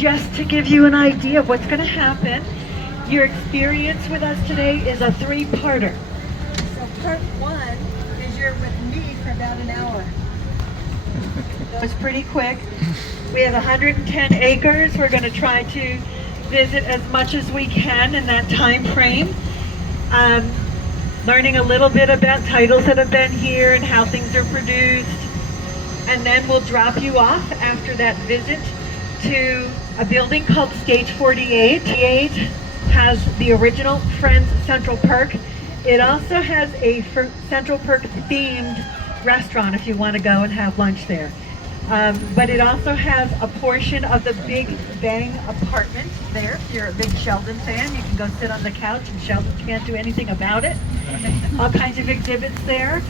just to give you an idea of what's going to happen, your experience with us today is a three-parter. So part one is you're with me for about an hour. That was pretty quick. We have 110 acres. We're going to try to visit as much as we can in that time frame. Learning a little bit about titles that have been here and how things are produced. And then we'll drop you off after that visit to a building called Stage 48. 48 has the original Friends Central Perk. It also has a Central Perk themed restaurant if you want to go and have lunch there. But it also has a portion of the Big Bang apartment there. If you're a big Sheldon fan, you can go sit on the couch and Sheldon can't do anything about it. All kinds of exhibits there.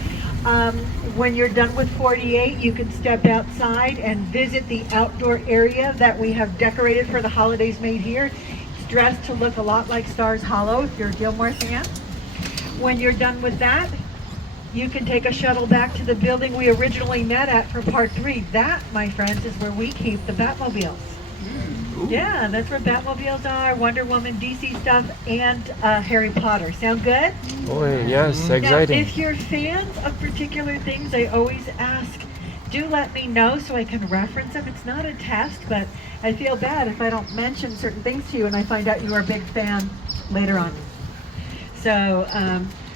When you're done with 48, you can step outside and visit the outdoor area that we have decorated for the holidays made here. It's dressed to look a lot like Stars Hollow if you're a Gilmore fan. When you're done with that, you can take a shuttle back to the building we originally met at for part 3. That, my friends, is where we keep the Batmobiles. Yeah, that's where Batmobiles are, Wonder Woman, DC stuff, and Harry Potter. Sound good? Oh, yes, exciting. Now, if you're fans of particular things, I always ask, do let me know so I can reference them. It's not a test, but I feel bad if I don't mention certain things to you and I find out you are a big fan later on. So,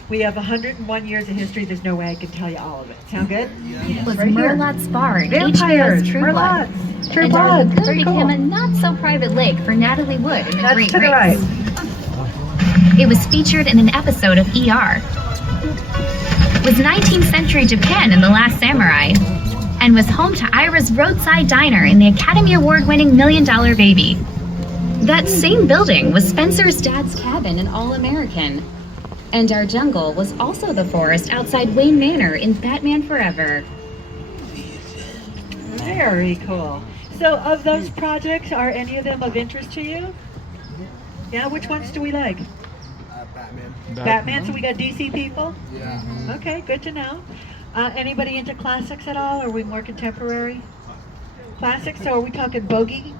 we have 101 years of history. There's no way I can tell you all of it. Sound good? It was Right here. Merlot's Bar, Vampires, HBO's True Blood. Merlots, True And Blood. could Very become cool. a not-so-private lake for Natalie Wood in The That's Great to the Race. right. It was featured in an episode of ER. Was 19th century Japan in The Last Samurai. And was home to Ira's Roadside Diner in the Academy Award-winning $1 Million Baby. That same building was Spencer's dad's cabin in All American. And our jungle was also the forest outside Wayne Manor in Batman Forever. Very cool. So of those projects, are any of them of interest to you? Yeah, which ones do we like? Batman, so we got DC people? Yeah. Okay, good to know. Anybody into classics at all? Or are we more contemporary? Classics, so are we talking Bogey?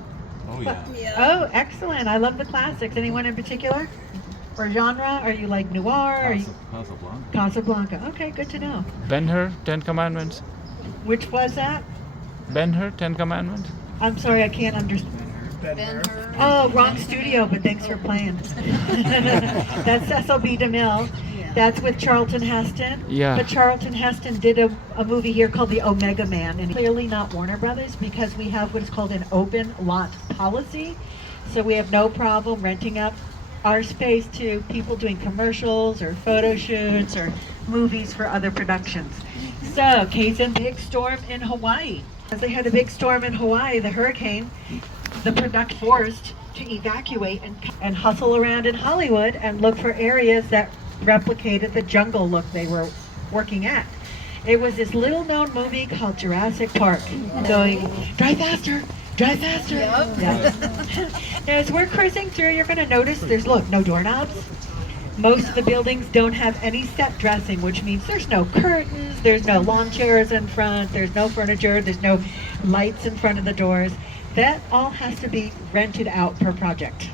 Oh, yeah. Oh, excellent. I love the classics. Anyone in particular? Or genre? Are you like noir? Are you... Casablanca. Casablanca. Okay, good to know. Ben-Hur, 10 Commandments. Which was that? Ben-Hur, 10 Commandments. I'm sorry, I can't understand. Oh, wrong studio, but thanks for playing. That's Cecil B. DeMille. That's with Charlton Heston. Yeah. But Charlton Heston did a movie here called The Omega Man, and clearly not Warner Brothers because we have what is called an open lot policy. So we have no problem renting up our space to people doing commercials or photo shoots or movies for other productions. So, case in big storm in Hawaii. As they had a big storm in Hawaii, the hurricane, the product forced to evacuate and hustle around in Hollywood and look for areas that replicated the jungle look they were working at. It was this little known movie called Jurassic Park, going, drive faster, drive faster. Yep. Yeah. Now, as we're cruising through, you're going to notice there's, look, no doorknobs. Most of the buildings don't have any set dressing, which means there's no curtains, there's no lawn chairs in front, there's no furniture, there's no lights in front of the doors. That all has to be rented out per project.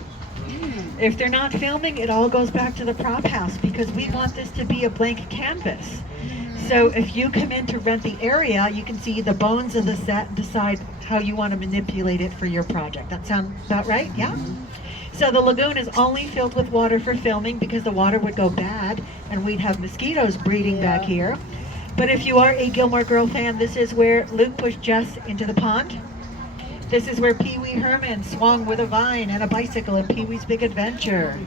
If they're not filming, it all goes back to the prop house because we want this to be a blank canvas. So if you come in to rent the area, you can see the bones of the set and decide how you want to manipulate it for your project. That sound about right? Yeah? So the lagoon is only filled with water for filming because the water would go bad and we'd have mosquitoes breeding back here. But if you are a Gilmore Girl fan, this is where Luke pushed Jess into the pond. This is where Pee Wee Herman swung with a vine and a bicycle in Pee Wee's Big Adventure.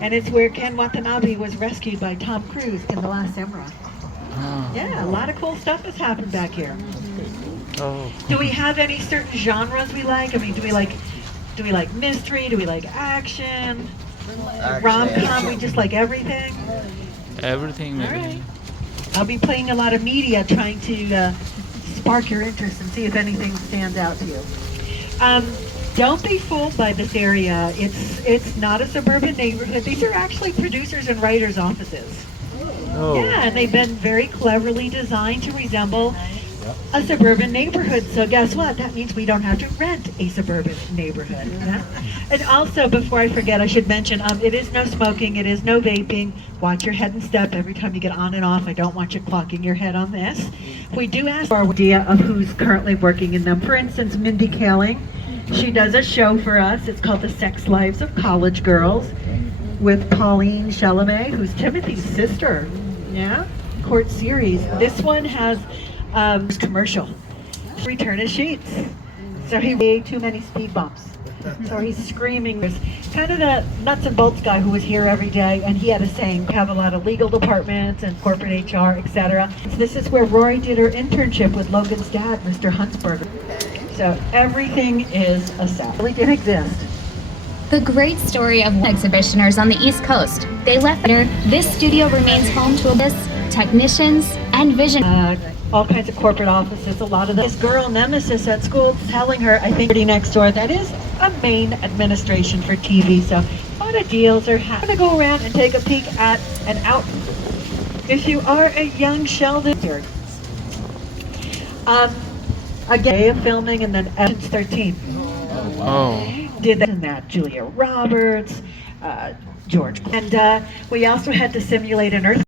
And it's where Ken Watanabe was rescued by Tom Cruise in The Last Samurai. Yeah, a lot of cool stuff has happened back here. Oh. Do we have any certain genres we like? I mean, do we like mystery? Do we like action? Rom-com? We just like everything? Everything, All maybe. right. I'll be playing a lot of media trying to spark your interest and see if anything stands out to you. Don't be fooled by this area. It's not a suburban neighborhood. These are actually producers and writers' offices. Oh. Yeah, and they've been very cleverly designed to resemble a suburban neighborhood. So guess what? That means we don't have to rent a suburban neighborhood. Yeah? And also, before I forget, I should mention, it is no smoking, it is no vaping. Watch your head and step every time you get on and off. I don't want you clocking your head on this. We do ask for our idea of who's currently working in them. For instance, Mindy Kaling, she does a show for us. It's called The Sex Lives of College Girls with Pauline Chalamet, who's Timothy's sister. Yeah? Court series. This one has commercial. Return his sheets. So he made too many speed bumps. So he's screaming. There's kind of the nuts and bolts guy who was here every day, and he had a saying, we have a lot of legal departments and corporate HR, etc. So this is where Rory did her internship with Logan's dad, Mr. Huntsberger. So everything is a set. It really did exist. The great story of exhibitioners on the East Coast. They left there. This studio remains home to this, technicians, and vision. All kinds of corporate offices, a lot of them. His girl nemesis at school telling her, I think next door, that is a main administration for TV. So a lot of deals are happening. I'm going to go around and take a peek at an out. If you are a young Sheldon here, again, day of filming, and then Ocean's 13. Oh. Did that and that. Julia Roberts, George. And we also had to simulate an earthquake.